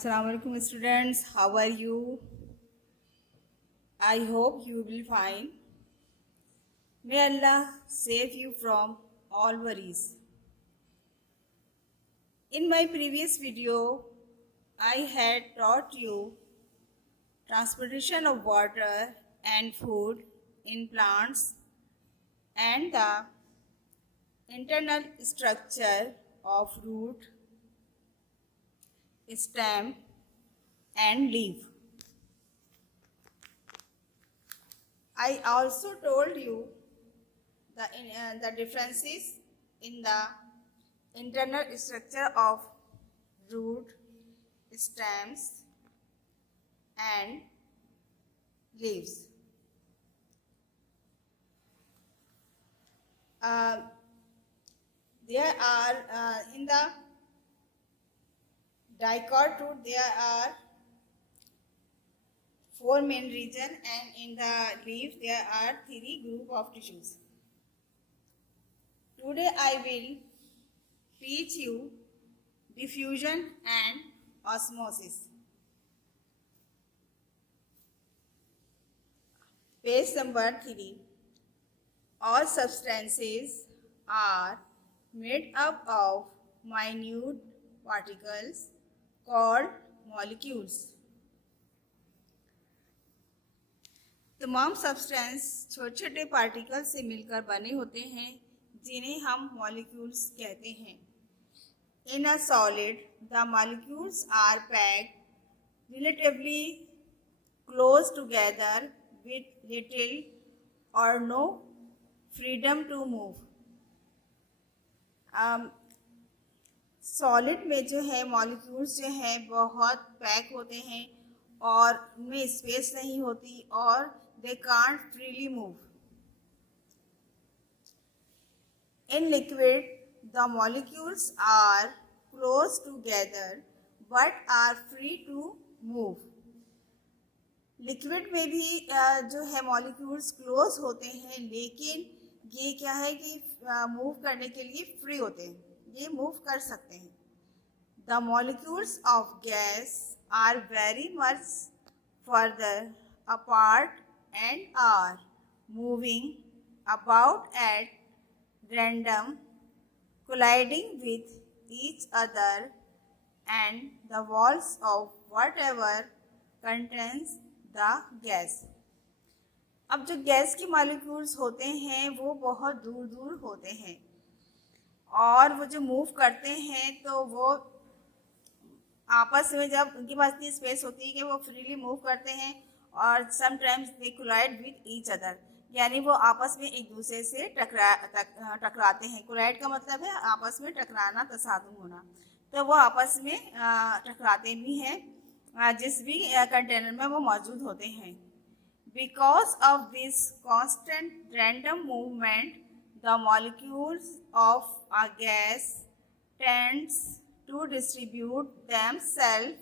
Assalamualaikum students, how are you? I hope you will fine. May Allah save you from all worries. In my previous video, I had taught you transportation of water and food in plants and the internal structure of root, stem and leaf. I also told you the differences in the internal structure of root, stems and leaves. There are in the dicot root there are 4 main region, and in the leaf there are 3 group of tissues. Today I will teach you diffusion and osmosis. Page number 3. All substances are made up of minute particles called molecules. तमाम substance छोटे छोटे particle से मिलकर बने होते हैं जिन्हें हम मॉलिक्यूल्स कहते हैं. In a solid, the molecules are packed relatively close together with little or no freedom to move. Solid में जो है मॉलिक्यूल्स जो है बहुत पैक होते हैं और उनमें स्पेस नहीं होती और they can't freely move. In liquid the molecules are close together but are free to move. Liquid में भी जो है मॉलिक्यूल्स क्लोज होते हैं, लेकिन ये क्या है कि मूव करने के लिए फ्री होते हैं, ये मूव कर सकते हैं. The molecules of gas are very much further apart and are moving about at random, colliding with each other and the walls of whatever contains the gas. अब जो गैस के मॉलिक्यूल्स होते हैं वो बहुत दूर दूर होते हैं और वो जो मूव करते हैं तो वो आपस में जब उनके पास इतनी स्पेस होती है कि वो फ्रीली मूव करते हैं और sometimes they collide with each other, यानी वो आपस में एक दूसरे से टकराते हैं. कोलाइड का मतलब है आपस में टकराना, तसादुम होना. तो वो आपस में टकराते भी हैं जिस भी कंटेनर में वो मौजूद होते हैं. Because of this constant random movement the molecules of a gas tends to distribute themselves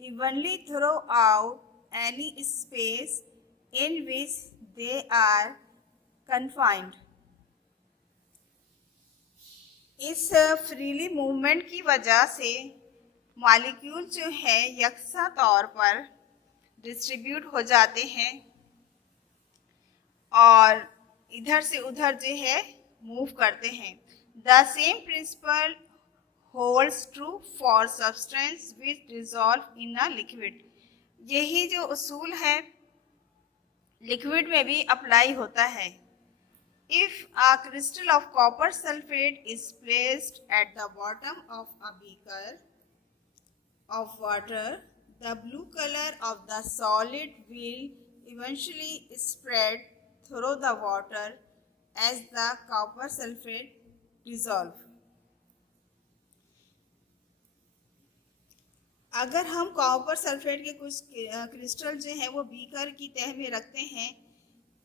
evenly throughout any space in which they are confined. इस फ्रीली मूवमेंट की वजह से मॉलिक्यूल जो है यकसा तौर पर डिस्ट्रीब्यूट हो जाते हैं और इधर से उधर जो है मूव करते हैं. The same principle holds true for substance which dissolve in a liquid. यही जो उसूल है लिक्विड में भी अप्लाई होता है. If a crystal of copper sulphate is placed at the bottom of a beaker of water, the blue colour of the solid will eventually spread through the water as the copper sulphate dissolve. अगर हम copper sulphate के कुछ crystal जो है वो beaker की तह में रखते हैं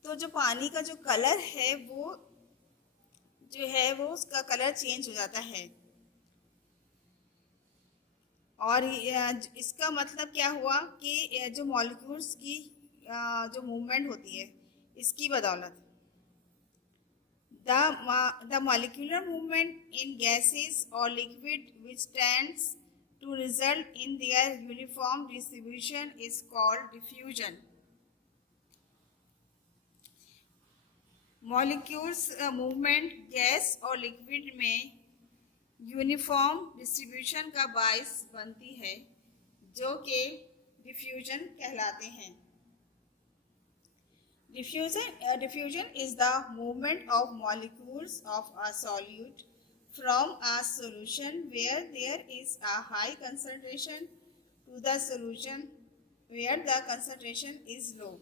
तो जो पानी का जो कलर है वो जो है वो उसका कलर चेंज हो जाता है. और इसका मतलब क्या हुआ कि जो मॉलिक्यूल्स की जो मूवमेंट होती है इसकी बदौलत the molecular movement in gases or liquid which tends to result in their uniform distribution is called diffusion. Molecules movement gas और लिक्विड में यूनिफॉर्म डिस्ट्रीब्यूशन का बायस बनती है, जो कि डिफ्यूजन कहलाते हैं। Diffusion is the movement of molecules of a solute from a solution where there is a high concentration to the solution where the concentration is low.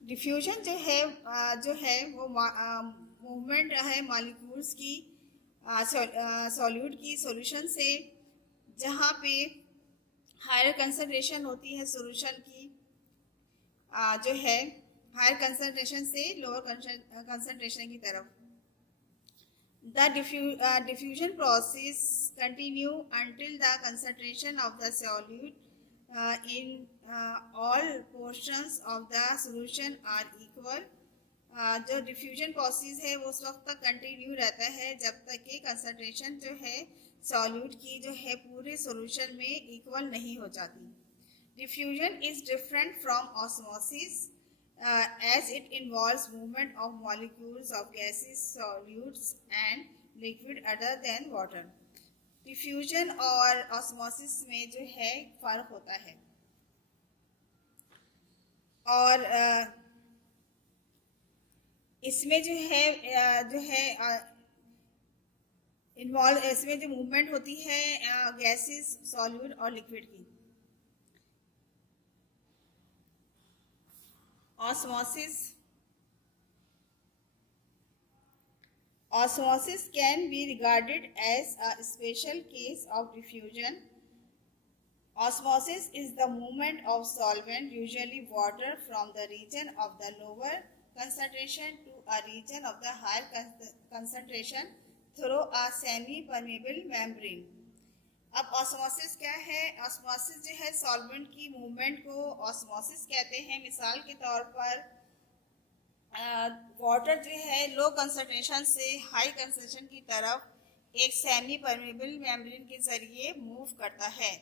Diffusion जो है वो मूवमेंट है मॉलिक्यूल्स की सॉल्यूट की solution से, जहाँ पे higher concentration होती है सॉल्यूशन की, जो है हायर कंसंट्रेशन से लोअर कंसंट्रेशन की तरफ। The diffusion process continue until the concentration of the solute in all portions of the solution are equal. जो डिफ्यूजन प्रोसेस है वो उस वक्त तक कंटिन्यू रहता है जब तक कि कंसंट्रेशन जो है सॉल्यूट की जो है पूरे सॉल्यूशन में इक्वल नहीं हो जाती। Diffusion is different from osmosis as it involves movement of molecules of gases, solutes and liquid other than water. Diffusion और ऑस्मोसिस में जो है फ़र्क होता है, और इसमें जो है इन्वॉल्व, इसमें जो मूवमेंट होती है गैसेस, सॉल्यूट और लिक्विड की। Osmosis can be regarded as a special case of diffusion. Osmosis is the movement of solvent, usually water, from the region of the lower concentration to a region of the higher concentration through a semi-permeable membrane. अब osmosis क्या है? Osmosis जो है solvent की movement को osmosis कहते हैं। मिसाल के तौर पर वाटर जो है लो कंसंट्रेशन से हाई कंसंट्रेशन की तरफ एक सेमी परमेबल मेम्ब्रेन के जरिए मूव करता है।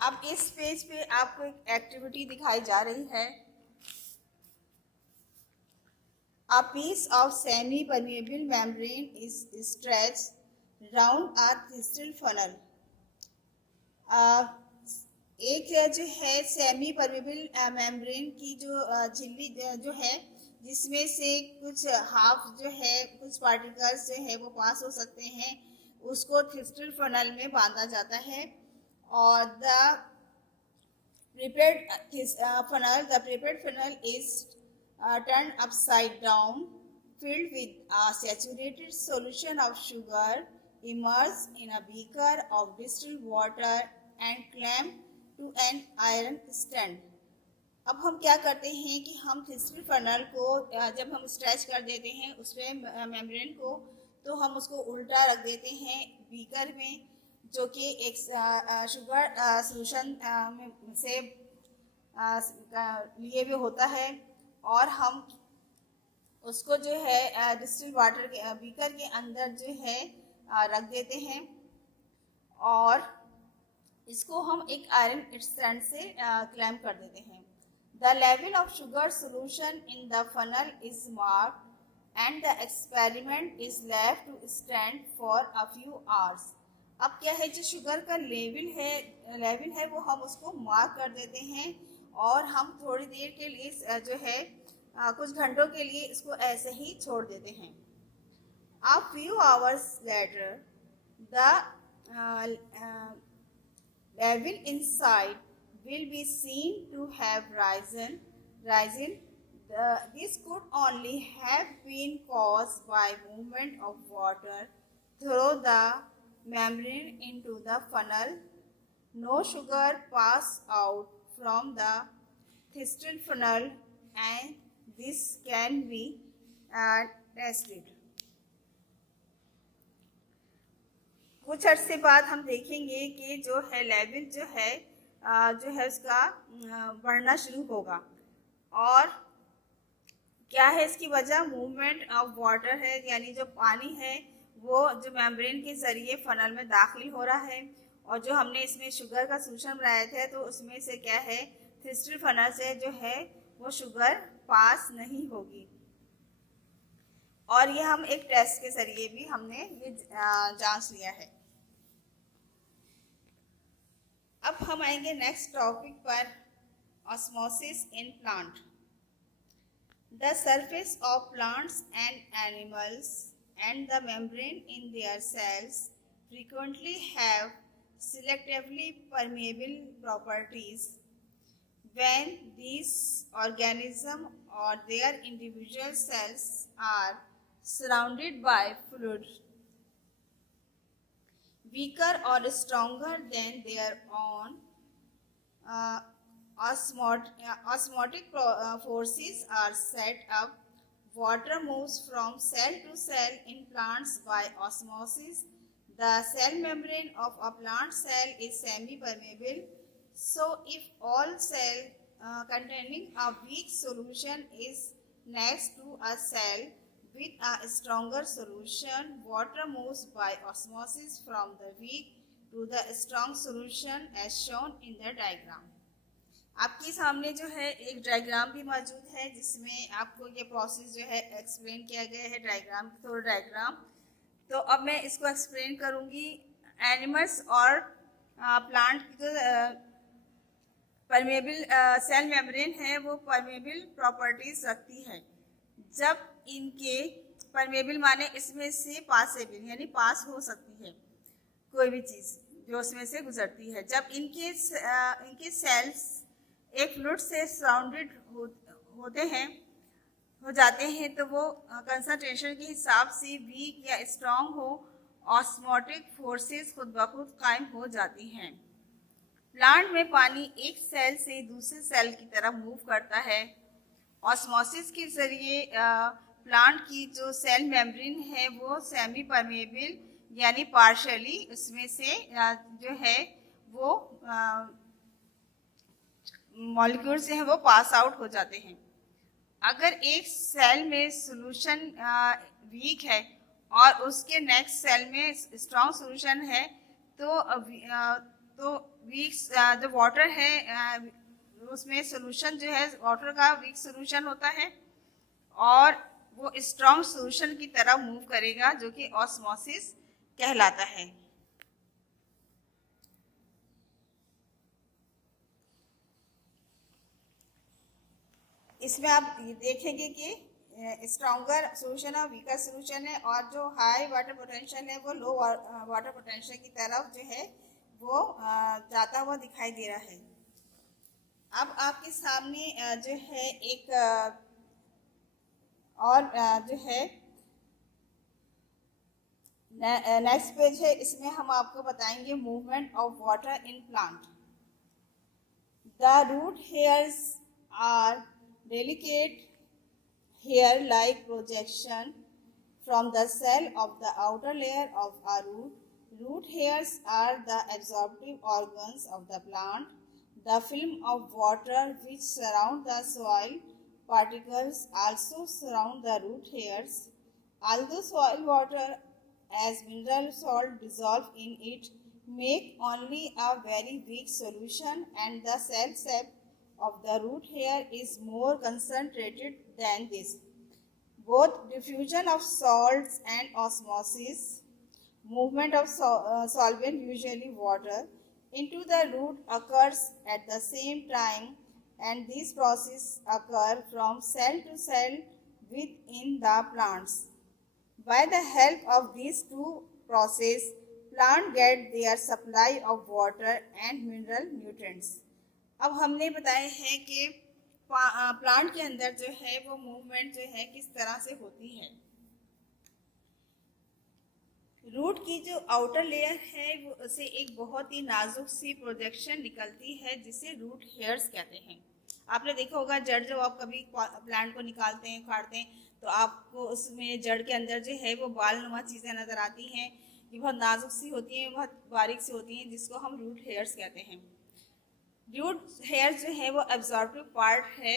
अब इस पेज पे आपको एक एक्टिविटी दिखाई जा रही है। A piece of semi-permeable membrane is stretched round a crystal funnel. एक जो है सेमी परमेबल मेम्ब्रेन की जो झिल्ली जो है, जिसमें से कुछ हाफ जो है कुछ पार्टिकल्स जो है वो पास हो सकते हैं, उसको क्रिस्टल फनल में बांधा जाता है। और the prepared funnel is turned upside down, filled with a saturated solution of sugar, immersed in a beaker of distilled water and clamped to an iron stand. अब हम क्या करते हैं कि हम क्रिस्टल फनल को जब हम स्ट्रेच कर देते हैं उसमें मेम्ब्रेन को, तो हम उसको उल्टा रख देते हैं बीकर में, जो कि एक शुगर सोल्यूशन से लिए हुए होता है, और हम उसको जो है डिस्टिल वाटर के बीकर के अंदर जो है रख देते हैं, और इसको हम एक आयरन स्टैंड से क्लैम्प कर देते हैं। The level of sugar solution in the funnel is marked and the experiment is left to stand for a few hours. अब क्या है, जो शुगर का लेवल है वो हम उसको मार्क कर देते हैं, और हम थोड़ी देर के लिए जो है कुछ घंटों के लिए इसको ऐसे ही छोड़ देते हैं। A few hours later, the level inside will be seen to have risen. This could only have been caused by movement of water through the membrane into the funnel. No sugar passed out from the crystal funnel, and this can be tested. कुछ अर्से बाद हम देखेंगे कि जो है level जो है उसका बढ़ना शुरू होगा, और क्या है इसकी वजह? मूवमेंट ऑफ वाटर है, यानी जो पानी है वो जो मेम्ब्रेन के ज़रिए फनल में दाखिल हो रहा है, और जो हमने इसमें शुगर का सोल्यूशन बनाया था तो उसमें से क्या है, थिस्टिल फनल से जो है वो शुगर पास नहीं होगी। और ये हम एक टेस्ट के ज़रिए भी हमने ये जांच लिया है। अब हम आएंगे नेक्स्ट टॉपिक पर, osmosis in plant. The surface of plants and animals and the membrane in their cells frequently have selectively permeable properties. When these organisms or their individual cells are surrounded by fluid, weaker or stronger than their own, uh, osmotic forces are set up. Water moves from cell to cell in plants by osmosis. The cell membrane of a plant cell is semi-permeable. So, if all cell containing a weak solution is next to a cell with a stronger solution, water moves by osmosis from the weak to the strong solution as shown in the diagram. आपके सामने जो है एक diagram भी मौजूद है जिसमें आपको ये प्रोसेस जो है एक्सप्लेन किया गया है, डायग्राम थ्रू डायग्राम। तो अब मैं इसको एक्सप्लेन करूँगी। एनिमल्स और प्लांट की जो परमेबल सेल मेम्ब्रेन है वो परमेबल प्रॉपर्टीज रखती है। जब इनके परमेबल माने इसमें से पासेबल, यानी पास हो सकती है कोई भी चीज़ जो उसमें से गुजरती है। जब इनके सेल्स एक फ्लूइड से सराउंडेड होते हैं, हो जाते हैं, तो वो कंसंट्रेशन के हिसाब से वीक या स्ट्रांग हो, ऑस्मोटिक फोर्सेस खुद ब खुद कायम हो जाती हैं। प्लांट में पानी एक सेल से दूसरे सेल की तरफ मूव करता है। ऑस्मोसिस के ज़रिए प्लांट की जो सेल मेम्ब्रेन है वो सेमी परमेबल, यानी पार्शली उसमें से जो है वो मॉलिक्यूल से है वो पास आउट हो जाते हैं। अगर एक सेल में सोल्यूशन वीक है और उसके नेक्स्ट सेल में स्ट्रॉन्ग सोल्यूशन है, तो वीक जो वाटर है उसमें सोल्यूशन जो है वाटर का वीक सोल्यूशन होता है और वो स्ट्रॉन्ग सोल्यूशन की तरह मूव करेगा, जो कि ऑस्मोसिस कहलाता है। इसमें आप देखेंगे कि स्ट्रॉन्गर सोल्यूशन और वीकर सोल्यूशन है, और जो हाई वाटर पोटेंशियल है वो लो वाटर पोटेंशियल की तरफ जो है वो जाता हुआ दिखाई दे रहा है। अब आपके सामने जो है एक और जो है नेक्स्ट पेज है, इसमें हम आपको बताएंगे movement of water in plant. The root hairs are delicate hair-like projection from the cell of the outer layer of a root. Root hairs are the absorptive organs of the plant. The film of water which surround the soil particles also surround the root hairs. Although soil water as mineral salt dissolve in it make only a very weak solution, and the cell shape of the root hair is more concentrated than this. Both diffusion of salts and osmosis, movement of solvent, usually water, into the root occurs at the same time, and these processes occur from cell to cell within the plants. By the help of these two processes, plants get their supply of water and mineral nutrients. अब हमने बताया है कि plant के अंदर जो है वो मूवमेंट जो है किस तरह से होती है। रूट की जो आउटर लेयर है वो उसे एक बहुत ही नाजुक सी प्रोजेक्शन निकलती है जिसे रूट हेयर्स कहते हैं। आपने देखा होगा जड़ जब आप कभी प्लांट को निकालते हैं, काटते हैं, तो आपको उसमें जड़ के अंदर जो है वो बाल नुमा चीज़ें नज़र आती हैं। ये बहुत नाजुक सी होती हैं, बहुत बारीक सी होती हैं, जिसको हम रूट हेयर्स कहते हैं। रूट हेयर जो है वो एब्जॉर्बिव पार्ट है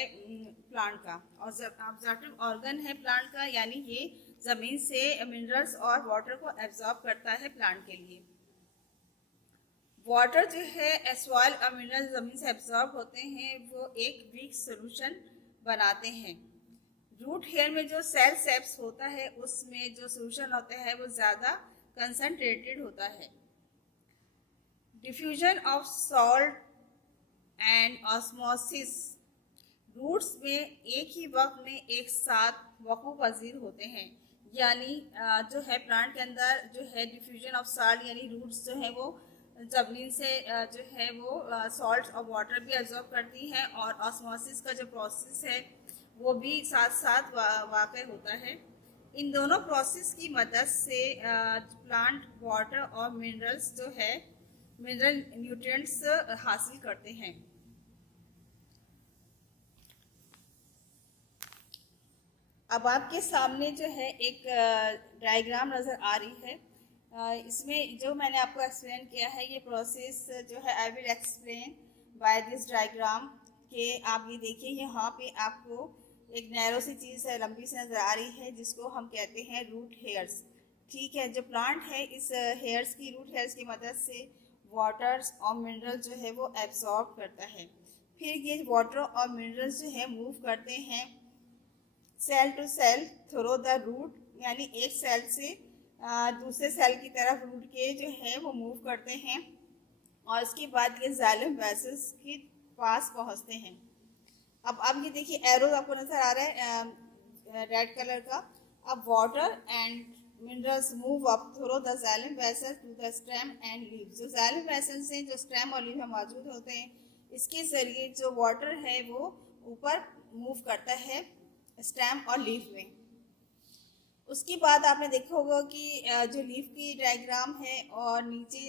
प्लांट का, और एब्जॉर्बिव ऑर्गन है प्लांट का, यानी ये ज़मीन से मिनरल्स और वाटर को एब्जॉर्ब करता है प्लांट के लिए। वाटर जो है सॉइल और मिनरल ज़मीन से एब्जॉर्ब होते हैं, वो एक वीक सोल्यूशन बनाते हैं। रूट हेयर में जो सेल सेप्स होता है उसमें जो सोल्यूशन होता है वो ज़्यादा कंसनट्रेटेड होता है। Diffusion of salt and osmosis, roots में एक ही वक्त में एक साथ वक़ू पजीर होते हैं, यानी जो है प्लांट के अंदर जो है डिफ्यूजन ऑफ सॉल्ट, यानी रूट्स जो है वो ज़मीन से जो है वो सॉल्ट और वाटर भी एब्जॉर्ब करती हैं, और ऑस्मोसिस का जो प्रोसेस है वो भी साथ साथ वाक़ होता है। इन दोनों प्रोसेस की मदद से प्लांट वाटर और मिनरल्स जो है मिनरल न्यूट्रिएंट्स हासिल करते हैं। अब आपके सामने जो है एक डायग्राम नज़र आ रही है। इसमें जो मैंने आपको एक्सप्लेन किया है ये प्रोसेस जो है I will explain by this diagram के आप ये देखिए यहाँ पे आपको एक नैरो सी चीज़ है, लंबी सी नज़र आ रही है, जिसको हम कहते हैं रूट हेयर्स। ठीक है, जो प्लांट है इस हेयर्स की, रूट हेयर्स की मदद से वाटर्स और मिनरल जो है वो एब्जॉर्ब करता है। फिर ये वाटर और मिनरल्स जो है मूव करते हैं cell to cell through the root, यानी एक सेल से दूसरे सेल की तरफ रूट के जो है वो मूव करते हैं, और इसके बाद ये जाइलम वेसल्स के पास पहुंचते हैं। अब ये देखिए एरो आपको नजर आ रहा है रेड कलर का। अब water and minerals move up through the xylem vessel to the stem and leaves. जो जाइलम वेसल्स हैं जो स्टेम और लीव में मौजूद होते हैं, इसके जरिए जो वाटर है वो ऊपर मूव करता है स्टेम और लीफ में। उसके बाद आपने देखा होगा कि जो लीफ की डायग्राम है और नीचे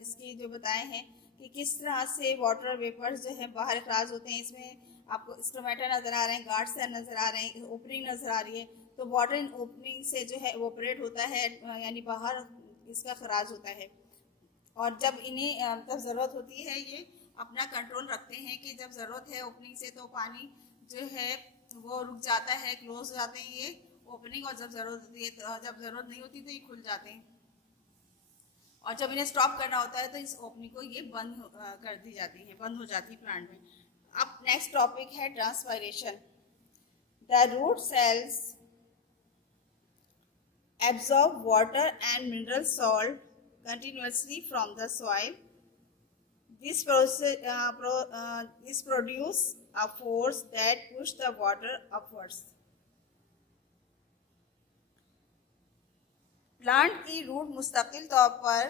इसके जो बताए हैं कि किस तरह से वाटर वेपर्स जो है बाहर अखराज होते हैं। इसमें आपको स्टोमेटा नज़र आ रहे हैं, गार्ड सेल नज़र आ रहे हैं, ओपनिंग नज़र आ रही है। तो वाटर इन ओपनिंग से जो है इवोपरेट होता है, यानी बाहर इसका खराज होता है। और जब इन्हें तब ज़रूरत होती है ये अपना कंट्रोल रखते हैं कि जब ज़रूरत है ओपनिंग से तो पानी जो है वो रुक जाता है, क्लोज हो जाते हैं ये ओपनिंग, और जब ज़रूरत होती है तो जब ज़रूरत नहीं होती तो ये खुल जाते हैं, और जब इन्हें स्टॉप करना होता है तो इस ओपनिंग को ये बंद कर दी जाती है, बंद हो जाती है प्लांट में। अब नेक्स्ट टॉपिक है transpiration. The root cells absorb water and mineral salt continuously from the soil. This produce a force that push the water upwards. Plant की रूट मुस्तकिल तौर पर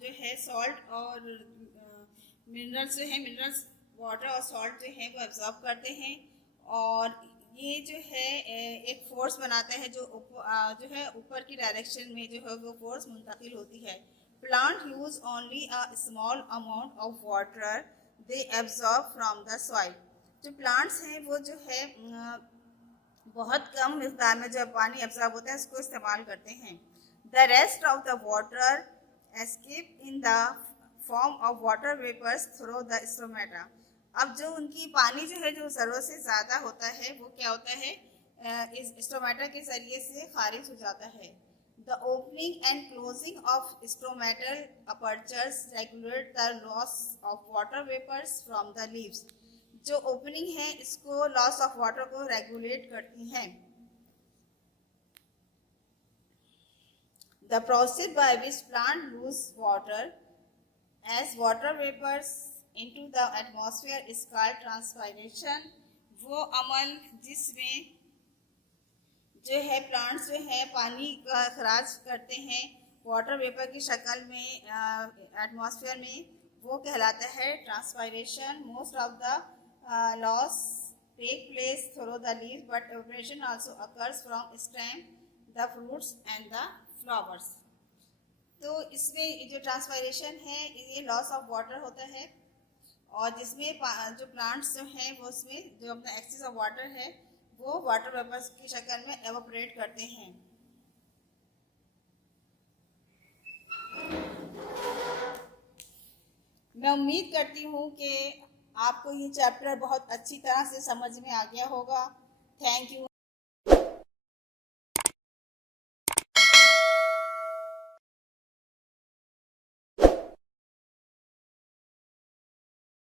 जो है सॉल्ट और मिनरल्स जो है मिनरल्स वाटर और सॉल्ट जो है वो एब्जॉर्ब करते हैं, और ये जो है एक फोर्स बनाता है जो है ऊपर की डायरेक्शन में जो है वो फोर्स मुंतकिल होती है। Plant use only a small amount of water they absorb from the soil. जो प्लांट्स हैं वो जो है बहुत कम मिकदार में जब पानी एब्जॉर्ब होता है उसको इस्तेमाल करते हैं। The rest of the water escape in the form of water vapours through the stomata. अब जो उनकी पानी जो है जो ज़रूरत से ज़्यादा होता है वो क्या होता है इस स्टोमेटा के ज़रिए से खारिज हो जाता है। The opening and closing of stomatal apertures regulate the loss of water vapours from the leaves. जो ओपनिंग है इसको लॉस ऑफ वाटर को रेगुलेट करती हैं। The process by which plant lose water as water vapors into the atmosphere is called transpiration। वो अमल जिसमें जो है प्लांट्स जो है पानी का खराज करते हैं वाटर वेपर की शक्ल में एटमॉस्फेयर में, वो कहलाता है transpiration. Most of the loss take place through the leaf but evaporation also occurs from stem, the fruits and the flowers. तो इसमें जो ट्रांसपायरेशन है ये लॉस ऑफ वाटर होता है, और जिसमें जो प्लांट्स जो हैं वो उसमें जो अपना एक्सेस ऑफ वाटर है वो वाटर वेपर्स की शक्ल में एवोपरेट करते हैं। मैं उम्मीद करती हूँ कि आपको ये चैप्टर बहुत अच्छी तरह से समझ में आ गया होगा। Thank you.